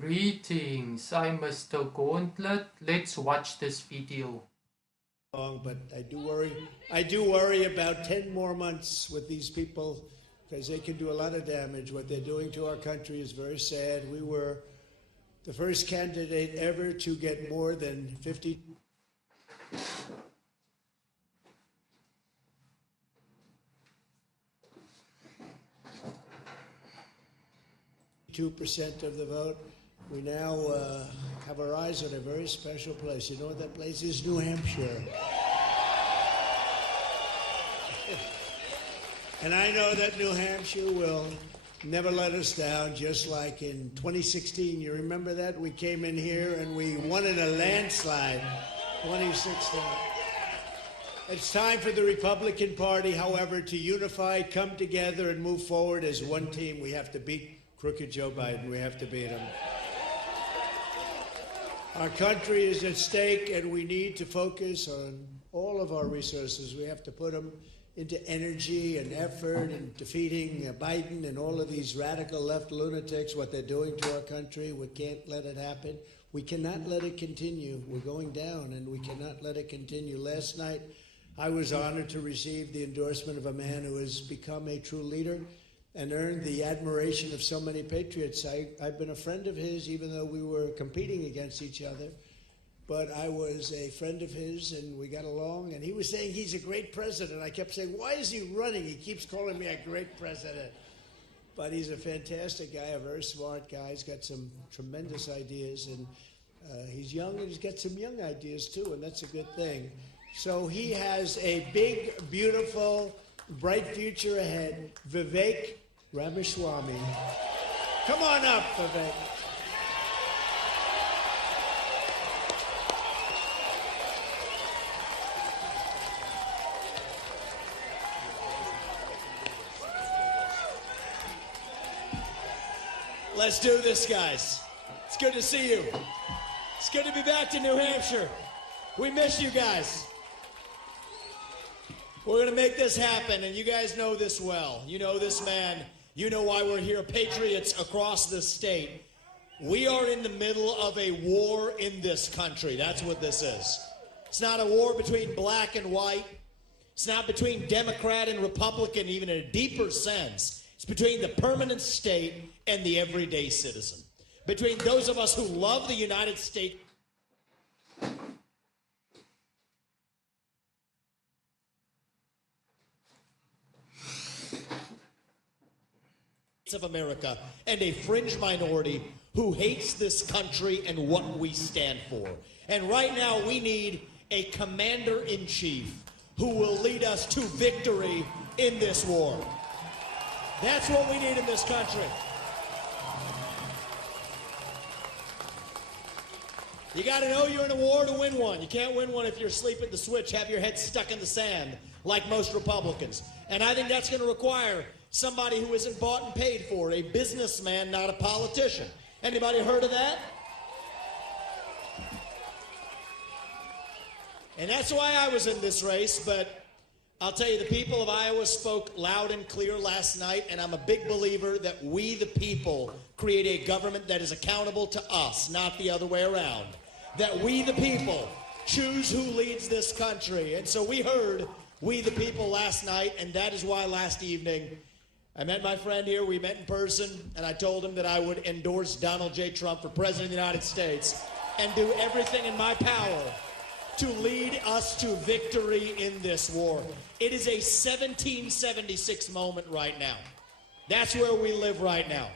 Greetings, I'm Mr. Gauntlet. Let's watch this video. But I do worry. I do worry about 10 more months with these people because they can do a lot of damage. What they're doing to our country is very sad. We were the first candidate ever to get more than 52% of the vote. We now have our eyes on a very special place. You know what that place is? New Hampshire. And I know that New Hampshire will never let us down, just like in 2016. You remember that? We came in here and we won in a landslide. 2016. It's time for the Republican Party, however, to unify, come together, and move forward as one team. We have to beat crooked Joe Biden. We have to beat him. Our country is at stake, and we need to focus on all of our resources. We have to put them into energy and effort and defeating Biden and all of these radical left lunatics, what they're doing to our country. We can't let it happen. We cannot let it continue. We're going down, and we cannot let it continue. Last night, I was honored to receive the endorsement of a man who has become a true leader and earned the admiration of so many patriots. I've been a friend of his, even though we were competing against each other. But I was a friend of his, and we got along. And he was saying he's a great president. I kept saying, why is he running? He keeps calling me a great president. But he's a fantastic guy, a very smart guy. He's got some tremendous ideas. And he's young, and he's got some young ideas, too, and that's a good thing. So he has a big, beautiful, bright future ahead. Vivek Ramaswamy. Come on up, Vivek. Let's do this, guys. It's good to see you. It's good to be back to New Hampshire. We miss you guys. We're going to make this happen, and you guys know this well. You know this man. You know why we're here. Patriots across the state. We are in the middle of a war in this country. That's what this is. It's not a war between black and white. It's not between Democrat and Republican, even in a deeper sense. It's between the permanent state and the everyday citizen. Between those of us who love the United States of America and a fringe minority who hates this country and what we stand for. And right now we need a commander-in-chief who will lead us to victory in this war. That's what we need in this country. You got to know you're in a war to win one. You can't win one if you're asleep at the switch, have your head stuck in the sand like most Republicans. And I think that's going to require somebody who isn't bought and paid for, a businessman, not a politician. Anybody heard of that? And that's why I was in this race, but I'll tell you, the people of Iowa spoke loud and clear last night, and I'm a big believer that we, the people, create a government that is accountable to us, not the other way around. That we, the people, choose who leads this country. And so we heard we, the people, last night, and that is why last evening I met my friend here, we met in person, and I told him that I would endorse Donald J. Trump for President of the United States and do everything in my power to lead us to victory in this war. It is a 1776 moment right now. That's where we live right now.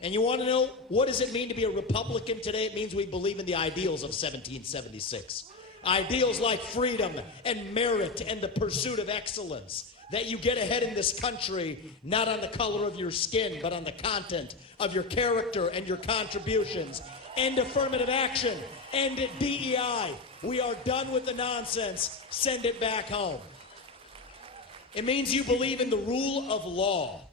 And you want to know, what does it mean to be a Republican today? It means we believe in the ideals of 1776. Ideals like freedom and merit and the pursuit of excellence. That you get ahead in this country, not on the color of your skin, but on the content of your character and your contributions. End affirmative action. End DEI. We are done with the nonsense. Send it back home. It means you believe in the rule of law.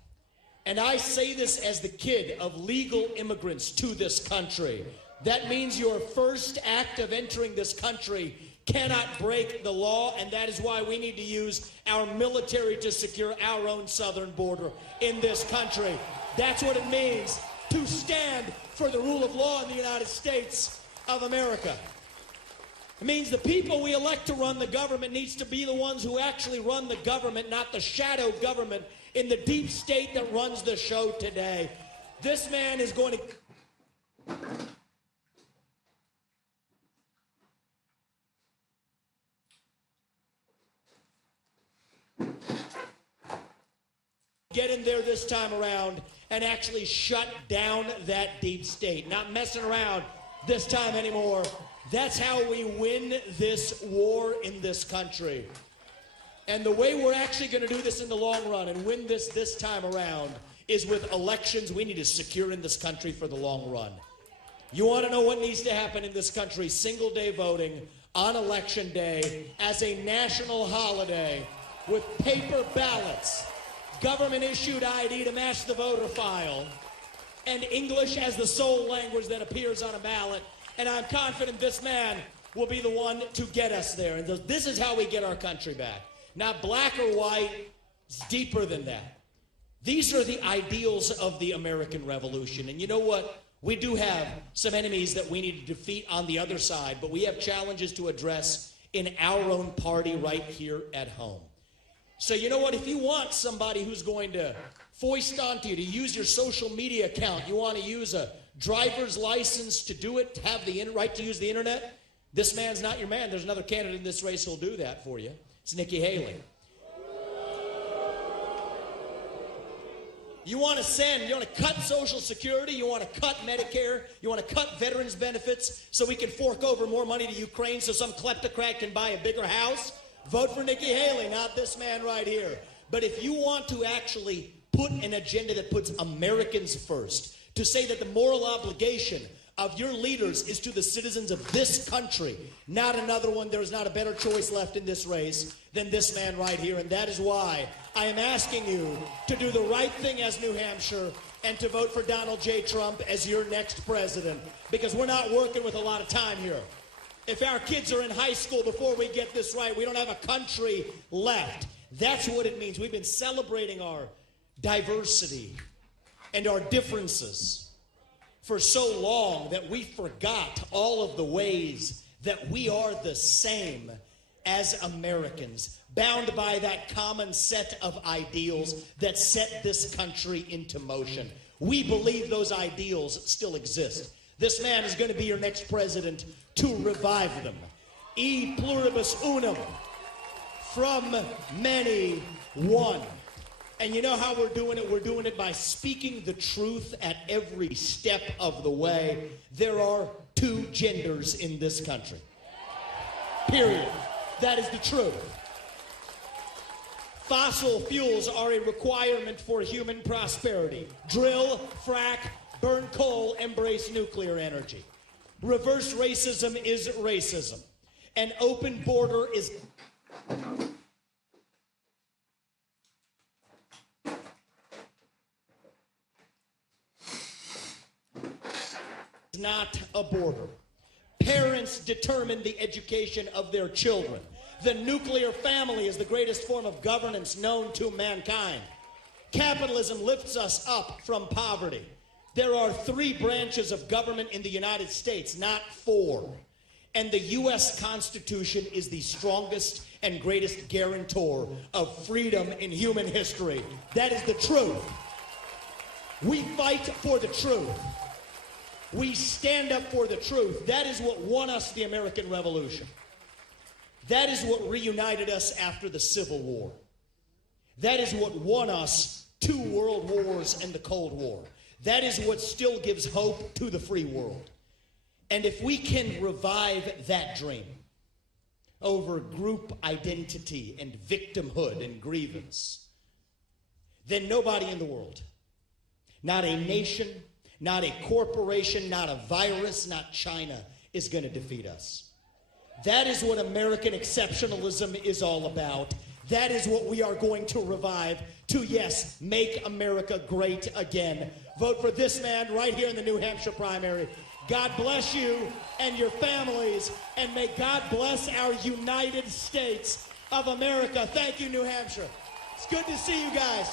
And I say this as the kid of legal immigrants to this country. That means your first act of entering this country cannot break the law, and that is why we need to use our military to secure our own southern border in this country. That's what it means to stand for the rule of law in the United States of America. It means the people we elect to run the government needs to be the ones who actually run the government, not the shadow government in the deep state that runs the show today. This man is going to get in there this time around and actually shut down that deep state. Not messing around this time anymore. That's how we win this war in this country. And the way we're actually going to do this in the long run and win this time around is with elections we need to secure in this country for the long run. You want to know what needs to happen in this country? Single day voting on election day as a national holiday with paper ballots, government issued ID to match the voter file, and English as the sole language that appears on a ballot. And I'm confident this man will be the one to get us there. And this is how we get our country back. Not black or white, it's deeper than that. These are the ideals of the American Revolution. And you know what? We do have some enemies that we need to defeat on the other side, but we have challenges to address in our own party right here at home. So you know what? If you want somebody who's going to foist onto you to use your social media account, you want to use a driver's license to do it, to have the right to use the internet, this man's not your man. There's another candidate in this race who'll do that for you. It's Nikki Haley. You want to cut Social Security, you want to cut Medicare, you want to cut veterans benefits so we can fork over more money to Ukraine so some kleptocrat can buy a bigger house? Vote for Nikki Haley, not this man right here. But if you want to actually put an agenda that puts Americans first, to say that the moral obligation of your leaders is to the citizens of this country, not another one, there is not a better choice left in this race than this man right here. And that is why I am asking you to do the right thing as New Hampshire and to vote for Donald J. Trump as your next president, because we're not working with a lot of time here. If our kids are in high school before we get this right, we don't have a country left. That's what it means. We've been celebrating our diversity and our differences for so long that we forgot all of the ways that we are the same as Americans, bound by that common set of ideals that set this country into motion. We believe those ideals still exist. This man is going to be your next president to revive them. E pluribus unum, from many, one. And you know how we're doing it? We're doing it by speaking the truth at every step of the way. There are two genders in this country. Period. That is the truth. Fossil fuels are a requirement for human prosperity. Drill, frack, burn coal, embrace nuclear energy. Reverse racism is racism. An open border is not a border. Parents determine the education of their children. The nuclear family is the greatest form of governance known to mankind. Capitalism lifts us up from poverty. There are 3 branches of government in the United States, not 4. And the U.S. Constitution is the strongest and greatest guarantor of freedom in human history. That is the truth. We fight for the truth. We stand up for the truth. That is what won us the American Revolution. That is what reunited us after the Civil War. That is what won us 2 world wars and the Cold War. That is what still gives hope to the free world. And if we can revive that dream over group identity and victimhood and grievance, then nobody in the world, not a nation, not a corporation, not a virus, not China, is going to defeat us. That is what American exceptionalism is all about. That is what we are going to revive to, yes, make America great again. Vote for this man right here in the New Hampshire primary. God bless you and your families, and may God bless our United States of America. Thank you, New Hampshire. It's good to see you guys.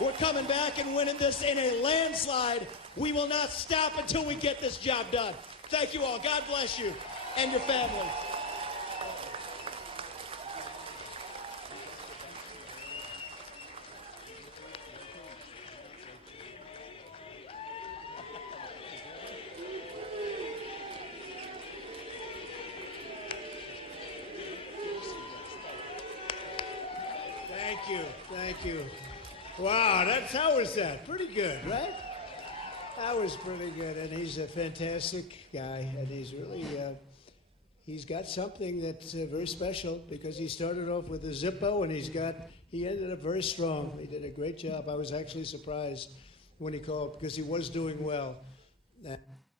We're coming back and winning this in a landslide We will not stop until we get this job done. Thank you all. God bless you and your family. Thank you. Wow, how was that? Pretty good, right? That was pretty good, and he's a fantastic guy, and he's really, he's got something that's very special because he started off with a Zippo, and he ended up very strong. He did a great job. I was actually surprised when he called because he was doing well.